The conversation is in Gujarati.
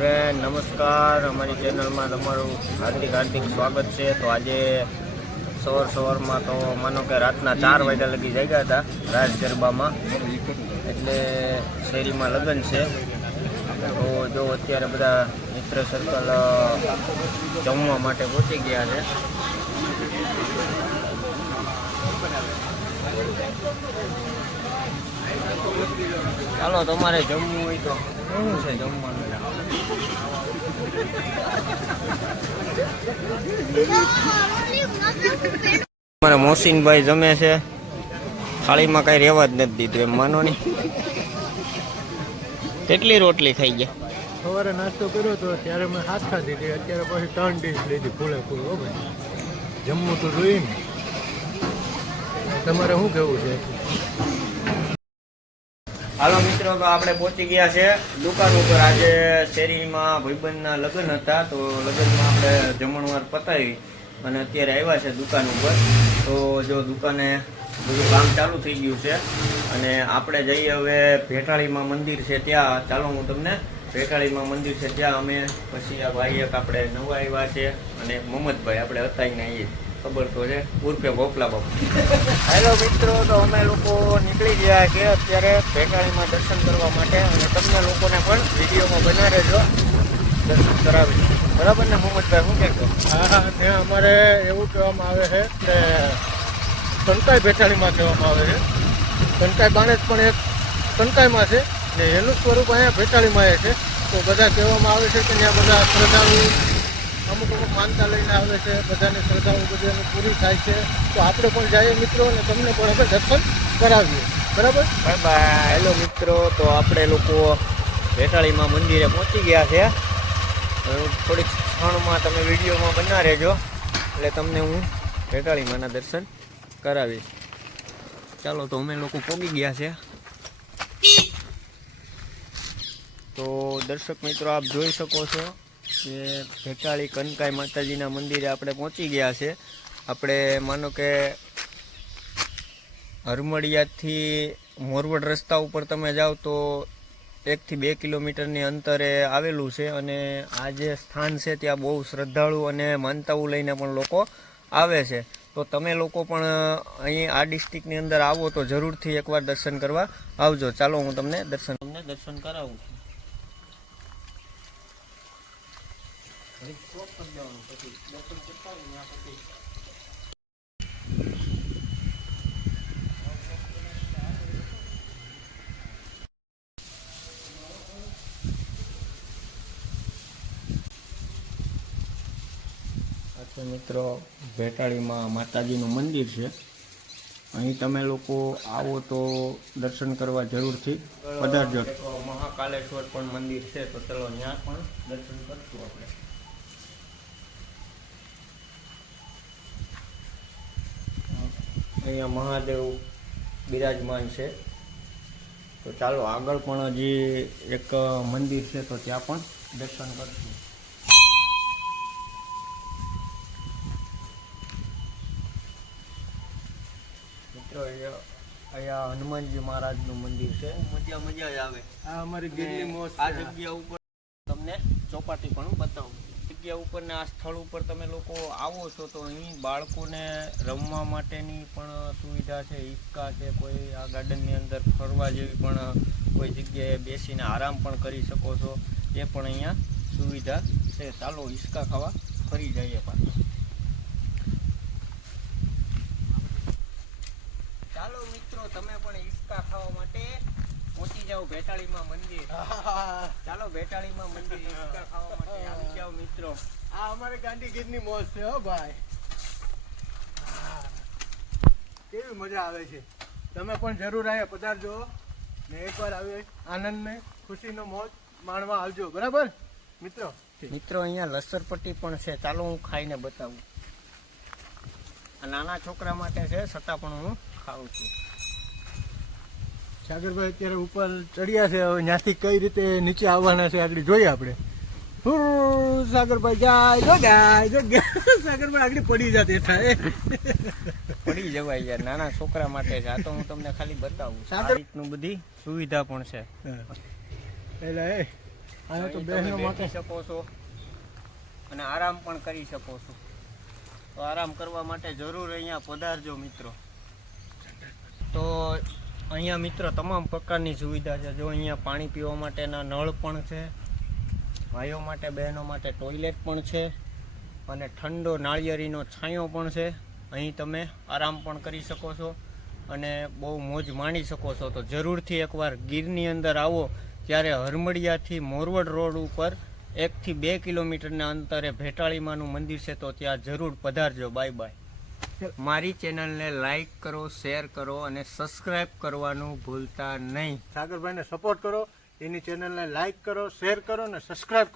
ફ્રેન્ડ નમસ્કાર, અમારી ચેનલમાં તમારું હાર્દિક સ્વાગત છે। તો આજે સવારમાં તો માનો કે રાતના 4 વાગ્યા લગી જાગ્યા હતા રાસ ગરબામાં, એટલે શેરીમાં લગ્ન છે। તો જો અત્યારે બધા મિત્ર સર્કલ જમવા માટે પહોંચી ગયા છે। ચાલો તમારે જમવું હોય તો શું છે જમવાનું? મારા મોસીનભાઈ જમે છે, થાળીમાં કઈ રહેવા જ નથી દીધું એમ, માનો નહીં। કેટલી રોટલી ખાઈ ગયા? સવારે નાસ્તો કર્યો તો ત્યારે મેં 7 ખાધી હતી, અત્યારે પછી 3 ડીશ લીધી ફૂલે ફૂલ। હો ભાઈ, જમવું તો જોઈએ ને। તમારે શું કહેવું છે? હાલો મિત્રો, તો આપણે પહોંચી ગયા છે દુકાન ઉપર। આજે શેરીમાં ભાઈબંધના લગ્ન હતા, તો લગ્નમાં આપણે જમણવાર પતાવી અને અત્યારે આવ્યા છે દુકાન ઉપર। તો જો દુકાને બધું કામ ચાલુ થઈ ગયું છે અને આપણે જઈએ હવે ભેટાળીમાં મંદિર છે ત્યાં। ચાલો હું તમને ભેટાળીમાં મંદિર છે ત્યાં અમે પછી આ ભાઈ એક આપણે નવા આવ્યા છે અને મોહમ્મદભાઈ આપણે હતા ને એ ખબર તો છે, ઉર્ફે ભોપલા બાપુ। હેલો મિત્રો, તો અમે લોકો નીકળી ગયા છે અત્યારે ભેટાળીમાં દર્શન કરવા માટે અને તમને લોકોને પણ વિડીયોમાં બનાવી રહેજો, દર્શન કરાવી। બરાબર ને મોહમ્મદભાઈ, શું કહેશો? હા, ત્યાં અમારે એવું કહેવામાં આવે છે કે કનકાઈ ભેટાળીમાં કહેવામાં આવે છે। કનકાઈ બાણેજ પણ એક કનકાઈમાં છે ને એનું સ્વરૂપ અહીંયા ભેટાળીમાં છે। તો બધા કહેવામાં આવે છે કે ત્યાં બધા શ્રદ્ધાળુ અમુક માનતા લઈને આવે છે, બધાની શ્રદ્ધાઓ બધાની પૂરી થાય છે। તો આપણે પણ જઈએ મિત્રો અને તમને પણ હવે દર્શન કરાવીએ, બરાબર? Bye bye. હેલો મિત્રો, તો આપણે લોકો ભેટાળીમાં મંદિરે પહોંચી ગયા છે। થોડીક ક્ષણમાં તમે વિડીયોમાં બના રહેજો, એટલે તમને હું ભેટાળીમાંના દર્શન કરાવીશ। ચાલો, તો અમે લોકો પહોંચી ગયા છે। તો દર્શક મિત્રો, આપ જોઈ શકો છો કે ભેટાળી કનકાઈ માતાજીના મંદિરે આપણે પહોંચી ગયા છે। આપણે માનો કે હરમડિયાથી મોરવડ રસ્તા ઉપર તમે જાઓ તો 1 થી 2 કિલોમીટરની અંતરે આવેલું છે અને આ જે સ્થાન છે ત્યાં બહુ શ્રદ્ધાળુ અને માનતાઓ લઈને પણ લોકો આવે છે। તો તમે લોકો પણ અહીં આ ડિસ્ટ્રિક્ટની અંદર આવો તો જરૂરથી એકવાર દર્શન કરવા આવજો। ચાલો હું તમને દર્શન કરાવું છું। મિત્રો, ભેટાળીમાં માતાજીનું મંદિર છે, અહીં તમે લોકો આવો તો દર્શન કરવા જરૂરથી પધારજો। મહાકાલેશ્વર પણ મંદિર છે, તો ચલો ત્યાં પણ દર્શન કરશું આપણે। અહીંયા મહાદેવ બિરાજમાન છે, તો ચાલો આગળ પણ હજી એક મંદિર છે તો ત્યાં પણ દર્શન કરશું। મિત્રો, અહીંયા હનુમાનજી મહારાજનું મંદિર છે, મજા જ આવે। આ અમારી ગીરની મોજ આ જગ્યા ઉપર તમને ચોપાટી પણ બતાવું। જગ્યા ઉપર ને આ સ્થળ ઉપર તમે લોકો આવો છો તો અહીં બાળકોને રમવા માટેની પણ સુવિધા છે, હિંચકા છે, કોઈ આ ગાર્ડનની અંદર ફરવા જેવી પણ કોઈ જગ્યાએ બેસીને આરામ પણ કરી શકો છો, એ પણ અહીંયા સુવિધા છે। ચાલો હિંચકા ખાવા ફરી જઈએ પાછું। ચાલો મિત્રો, તમે પણ હિંચકા ખાવા માટે પહોંચી જાઓ ભેટાળીમાં મંદિર। ચાલો ભેટાળીમાં મંદિર હિંચકા ખાવા માટે આવી જાઓ મિત્રો। આ અમારે ગાંધીગીરની મોજ છે। હો ભાઈ, કેવી મજા આવે છે। તમે પણ જરૂર અહીંયા પધારજો ને એકવાર આવી આનંદને ખુશીનો મોજ માણવા આવજો, બરાબર મિત્રો? મિત્રો, અહીંયા લસરપટ્ટી પણ છે, ચાલો હું ખાઈને બતાવું। આ નાના છોકરા માટે છે, છતાં પણ હું ખાઉં છું। સાગરભાઈ અત્યારે ઉપર ચડ્યા છે, હવે ત્યાંથી કઈ રીતે નીચે આવવાના છે આગળ જોઈએ આપણે। સાગરભાઈ જાય સાગરભાઈ આગળ પડી જાય દેખાય, પડી જવાય યાર, નાના છોકરા માટે છે। આ તો હું તમને ખાલી બતાવું, આ રીતનું બધી સુવિધા પણ છે। એટલે અહીંયા તો અહીં બહેનો તમે માટે બેસી શકો છો અને આરામ પણ કરી શકો છો. તો આરામ કરવા માટે જરૂર અહીંયા પધારજો મિત્રો. તો અહીંયા મિત્રો તમામ પ્રકારની સુવિધા છે. જો અહીંયા પાણી પીવા માટેના નળ પણ છે, ભાઈઓ માટે બહેનો માટે ટોયલેટ પણ છે અને ઠંડો નાળિયેરીનો છાંયો પણ છે. અહીં તમે આરામ પણ કરી શકો છો અને બહુ મોજ માણી શકો છો. તો જરૂરથી એકવાર ગીરની અંદર આવો ત્યારે હરમડિયાથી મોરવડ રોડ ઉપર 1 થી 2 કિલોમીટરના અંતરે ભેટાળીમાનું મંદિર છે. તો ત્યાં જરૂર પધારજો. Bye bye. મારી ચેનલને લાઈક કરો, શેર કરો અને સબસ્ક્રાઈબ કરવાનું ભૂલતા નહીં. સાગરભાઈને સપોર્ટ કરો, એની ચેનલને લાઈક કરો, શેર કરો અને સબસ્ક્રાઈબ કરો.